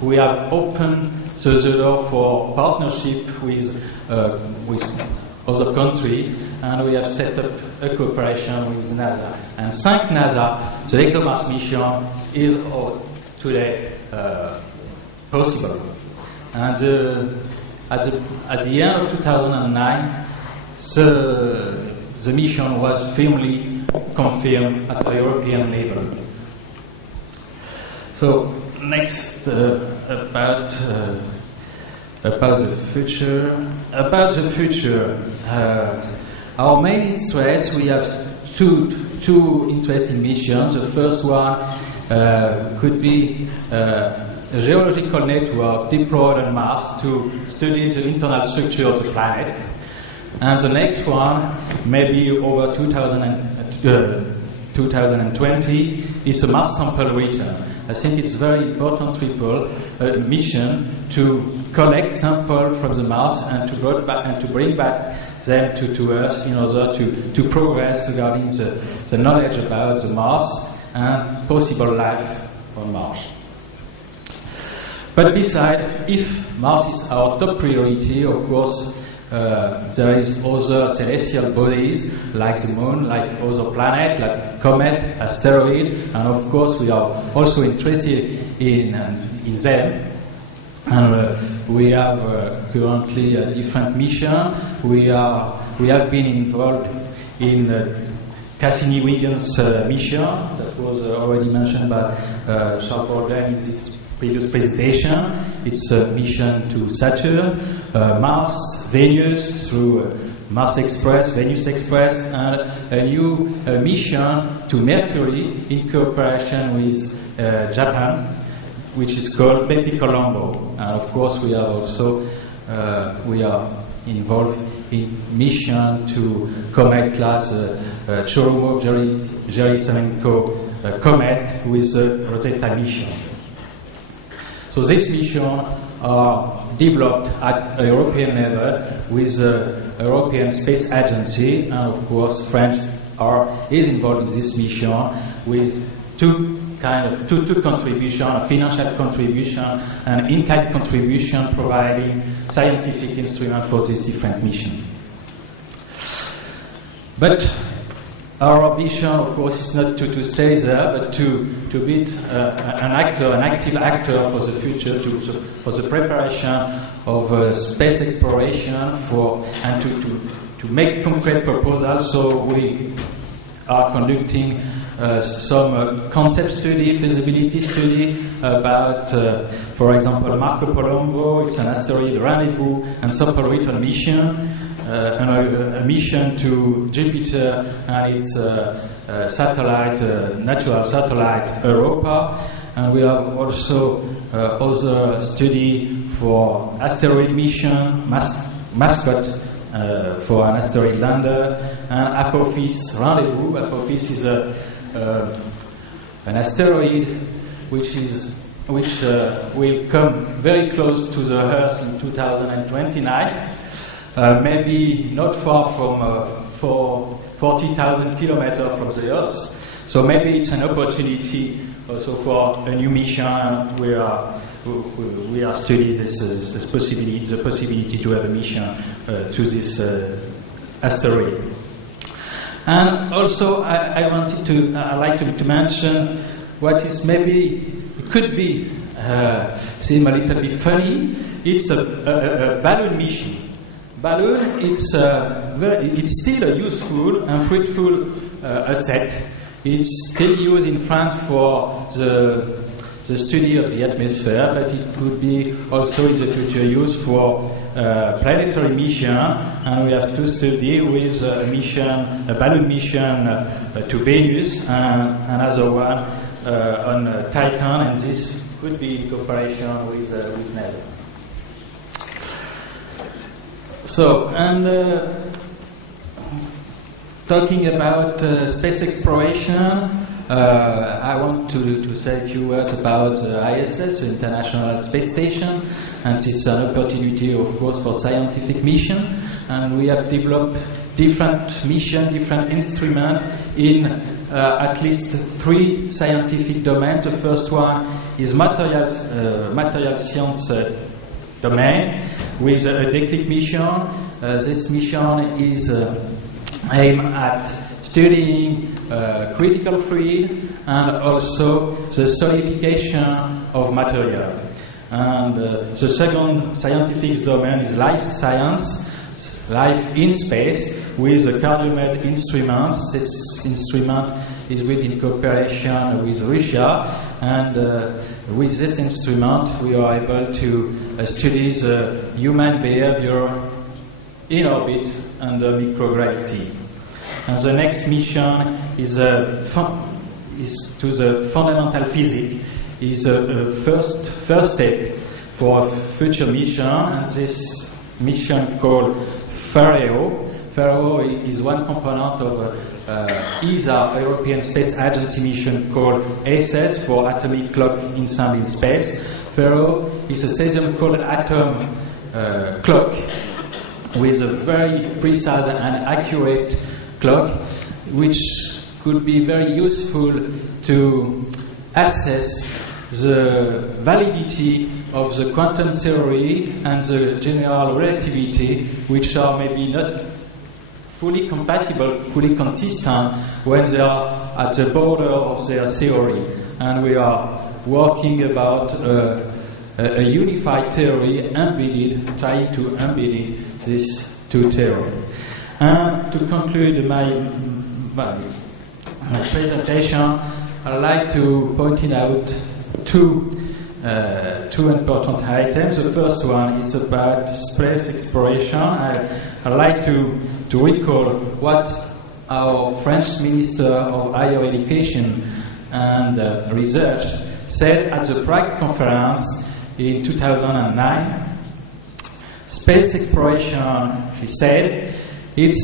We have opened the door for partnership with other countries, and we have set up a cooperation with NASA. And thanks NASA, the ExoMars mission is today possible. And at the end of 2009, the mission was firmly confirmed at the European level. So next, about the future. About the future, our main interest, we have two interesting missions. The first one could be a geological network deployed on Mars to study the internal structure of the planet. And the next one, maybe over 2020, is a Mars sample return. I think it's very important mission to collect samples from the Mars and to bring back them to Earth in order to progress regarding the knowledge about the Mars and possible life on Mars. But besides, if Mars is our top priority, of course, there is other celestial bodies like the Moon, like other planets, like comet, asteroid, and of course we are also interested in them. And we have currently a different mission. We have been involved in Cassini-Huygens mission that was already mentioned by Charles Borgen in this previous presentation. It's a mission to Saturn, Mars, Venus through Mars Express, Venus Express, and a new mission to Mercury in cooperation with Japan, which is called Baby Colombo. And of course, we are also involved in mission to comet class Churyumov-Gerasimenko comet with the Rosetta mission. So this mission are developed at a European level with the European Space Agency, and of course France is involved in this mission with two contribution, a financial contribution and in-kind contribution, providing scientific instruments for this different mission. But our ambition, of course, is not to stay there, but to be an active actor for the future, for the preparation of space exploration, and to make concrete proposals. So we are conducting some concept study, feasibility study about, for example, Marco Colombo. It's an asteroid rendezvous and sample return mission. And a mission to Jupiter and its satellite, natural satellite Europa. And we have also other study for asteroid mission, mascot for an asteroid lander, and Apophis rendezvous. Apophis is an asteroid which will come very close to the Earth in 2029. Maybe not far from 40,000 kilometers from the Earth. So maybe it's an opportunity also for a new mission. We are studying this possibility, the possibility to have a mission to this asteroid. And also, I'd like to mention what is could seem a little bit funny. It's a balloon mission. Balloon, it's still a useful and fruitful asset. It's still used in France for the study of the atmosphere, but it could be also in the future used for planetary mission. And we have to study with a balloon mission to Venus, and another one on Titan, and this could be in cooperation with NASA. So, and talking about space exploration, I want to say a few words about the ISS, the International Space Station, and it's an opportunity, of course, for scientific mission. And we have developed different mission, different instruments in at least 3 scientific domains. The first one is material science domain with a DECLIC mission. This mission is aimed at studying critical fluid and also the solidification of material. And the second scientific domain is life science, life in space, with a cardiomed instrument. This instrument is built in cooperation with Russia, and with this instrument we are able to study the human behavior in orbit under microgravity. And the next mission is to the fundamental physics. Is a first step for a future mission, and this mission called Pharaoh. Pharaoh is one component of ESA, European Space Agency mission called ACES, for Atomic Clock Ensemble in Space. Pharaoh is a cesium-cooled atom clock with a very precise and accurate clock, which could be very useful to assess the validity of the quantum theory and the general relativity, which are maybe not fully compatible, fully consistent when they are at the border of their theory. And we are working about a unified theory embedded, trying to embed these two theories. And to conclude my presentation, I'd like to point out two important items. The first one is about space exploration. I'd like to recall what our French Minister of Higher Education and Research said at the Prague conference in 2009. Space exploration, he said, it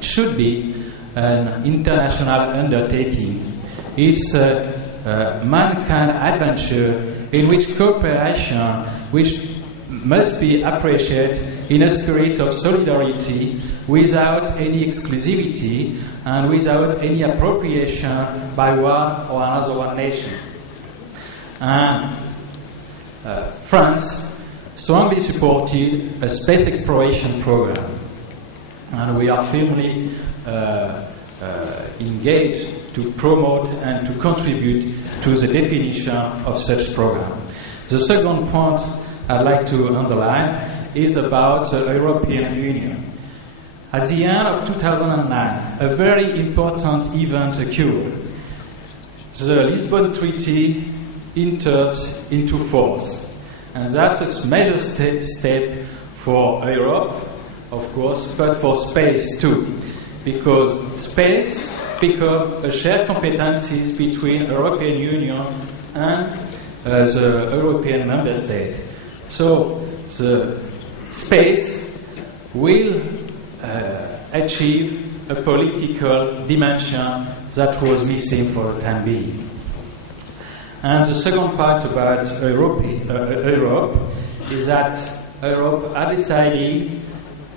should be an international undertaking. It's mankind adventure in which cooperation, which must be appreciated in a spirit of solidarity, without any exclusivity and without any appropriation by one or another nation. And France strongly supported a space exploration program, and we are firmly engaged to promote and to contribute to the definition of such program. The second point I'd like to underline is about the European Union. At the end of 2009, a very important event occurred. The Lisbon Treaty entered into force, and that's a major step for Europe, of course, but for space too, because space becomes a shared competencies between European Union and the European member states. So the space will achieve a political dimension that was missing for the time being. And the second part about Europe is that Europe has decided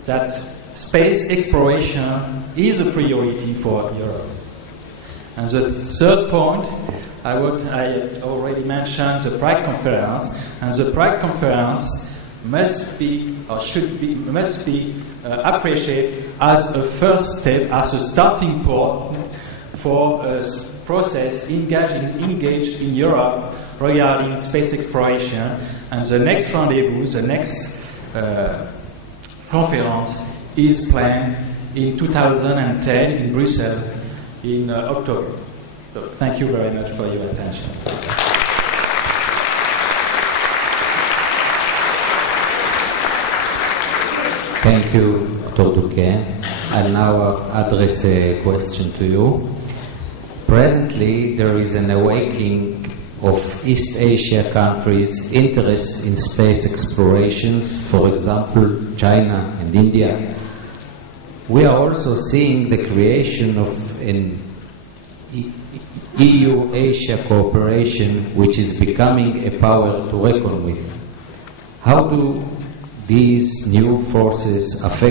that space exploration is a priority for Europe. And the third point, I already mentioned the Prague conference, and the Prague conference must be appreciated as a first step, as a starting point for a process engaged in Europe regarding space exploration. And the next rendezvous, the next conference is planned in 2010 in Brussels in October. So thank you very much for your attention. Thank you, Dr. Duquesne. I'll now address a question to you. Presently, there is an awakening of East Asia countries' interest in space explorations, for example, China and India. We are also seeing the creation of an EU-Asia cooperation, which is becoming a power to reckon with. How do these new forces affect